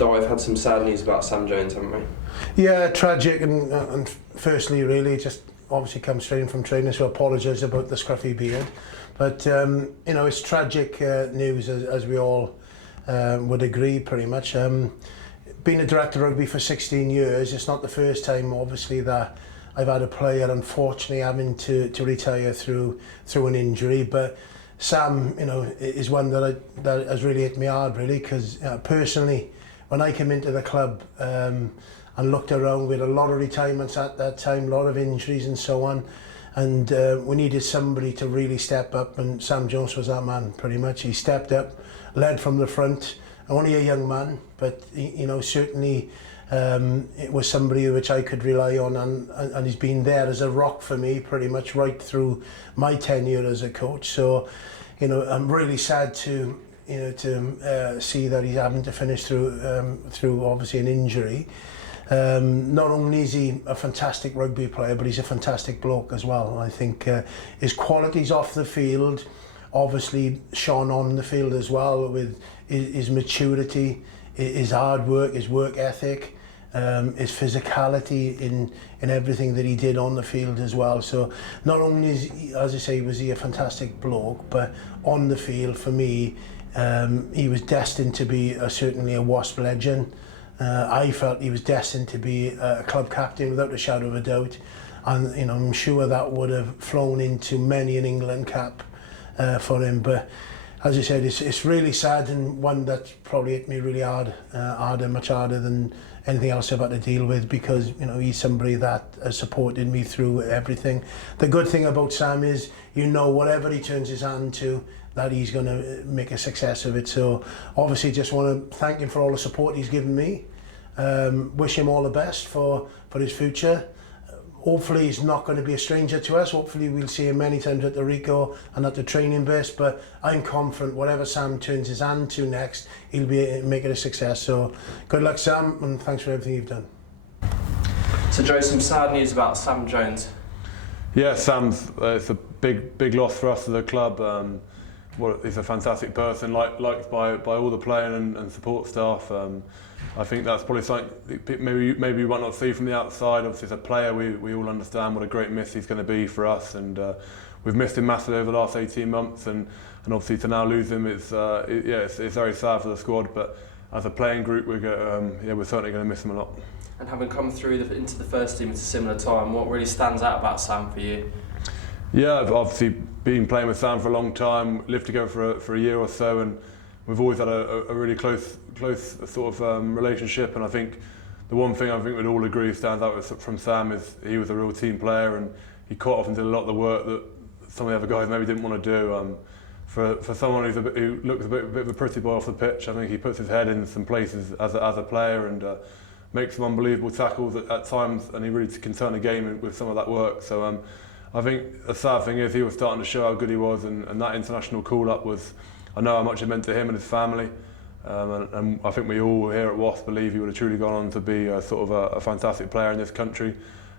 Dai have had some sad news about Sam Jones, haven't we? Yeah, tragic, and firstly, really, just obviously come straight in from training, so I apologise about the scruffy beard. But, you know, it's tragic news, as we all would agree, pretty much. Being a director of rugby for 16 years, it's not the first time, obviously, that I've had a player, unfortunately, having to retire through an injury. But Sam, you know, is one that has really hit me hard, really, because personally, when I came into the club and looked around, we had a lot of retirements at that time, a lot of injuries and so on, and we needed somebody to really step up, and Sam Jones was that man, pretty much. He stepped up, led from the front, only a young man, but you know, certainly it was somebody which I could rely on, and he's been there as a rock for me pretty much right through my tenure as a coach. So, you know, I'm really sad to see that he's having to finish through obviously an injury. Not only is he a fantastic rugby player, but he's a fantastic bloke as well. I think his qualities off the field obviously shone on the field as well, with his maturity, his hard work, his work ethic, his physicality in everything that he did on the field as well. So not only is he, as I say, was he a fantastic bloke, but on the field for me, he was destined to be certainly a Wasp legend. I felt he was destined to be a club captain without a shadow of a doubt, and you know, I'm sure that would have flown into many an England cap for him. But as I said, it's really sad, and one that's probably hit me really hard, much harder than anything else I've had to deal with, because you know, he's somebody that has supported me through everything. The good thing about Sam is, you know, whatever he turns his hand to, that he's going to make a success of it. So obviously just want to thank him for all the support he's given me. Wish him all the best for his future. Hopefully he's not going to be a stranger to us. Hopefully we'll see him many times at the Rico and at the training base, but I'm confident whatever Sam turns his hand to next, he'll be making a success. So good luck, Sam, and thanks for everything you've done. So Joe, some sad news about Sam Jones. Yeah, Sam's it's a big loss for us as a club. He's a fantastic person, liked by all the playing and support staff. I think that's probably something maybe you might not see from the outside. Obviously, as a player, we all understand what a great miss he's going to be for us, and we've missed him massively over the last 18 months, and obviously to now lose him, it's very sad for the squad. But as a playing group, we're certainly going to miss him a lot. And having come through into the first team at a similar time, what really stands out about Sam for you? Yeah, I've obviously been playing with Sam for a long time, lived together for a year or so, and we've always had a really close sort of relationship. And I think the one thing I think we'd all agree stands out from Sam is he was a real team player, and he quite often did a lot of the work that some of the other guys maybe didn't want to do. For someone who looks a bit of a pretty boy off the pitch, I think he puts his head in some places as a player, and makes some unbelievable tackles at times, and he really can turn a game with some of that work. So I think the sad thing is he was starting to show how good he was, and that international call-up was, I know how much it meant to him and his family, and I think we all here at Wasps believe he would have truly gone on to be sort of a fantastic player in this country.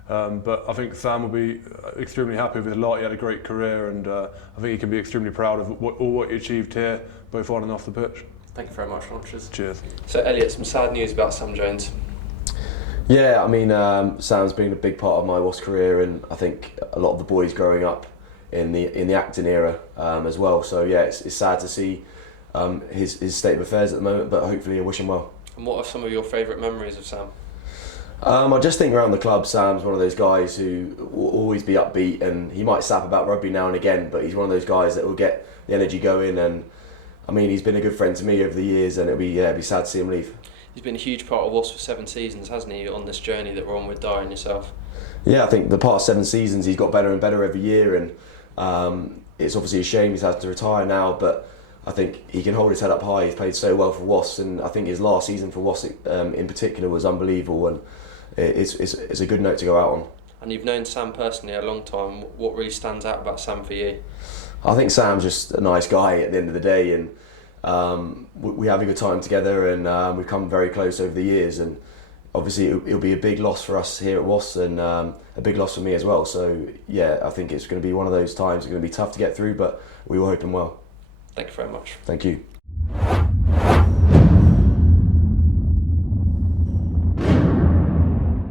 But I think Sam will be extremely happy with his lot. He had a great career, and I think he can be extremely proud of all what he achieved here, both on and off the pitch. Thank you very much, Launchers. Cheers. So Elliot, some sad news about Sam Jones. Yeah, I mean, Sam's been a big part of my Wasps career, and I think a lot of the boys growing up in the acting era as well. So yeah, it's sad to see his state of affairs at the moment, but hopefully I wish him well. And what are some of your favourite memories of Sam? I just think around the club, Sam's one of those guys who will always be upbeat, and he might sap about rugby now and again, but he's one of those guys that will get the energy going. And I mean, he's been a good friend to me over the years, and it'd be sad to see him leave. He's been a huge part of Wasps for 7 seasons, hasn't he, on this journey that we're on with Dai and yourself? Yeah, I think the past 7 seasons he's got better and better every year, and it's obviously a shame he's had to retire now, but I think he can hold his head up high. He's played so well for Wasps, and I think his last season for Wasps in particular was unbelievable, and it's a good note to go out on. And you've known Sam personally a long time. What really stands out about Sam for you? I think Sam's just a nice guy at the end of the day, and we have a good time together, and we've come very close over the years, and obviously it'll be a big loss for us here at Wasps, and a big loss for me as well. So yeah, I think it's going to be one of those times. It's going to be tough to get through, but we will hope him well. Thank you very much. Thank you.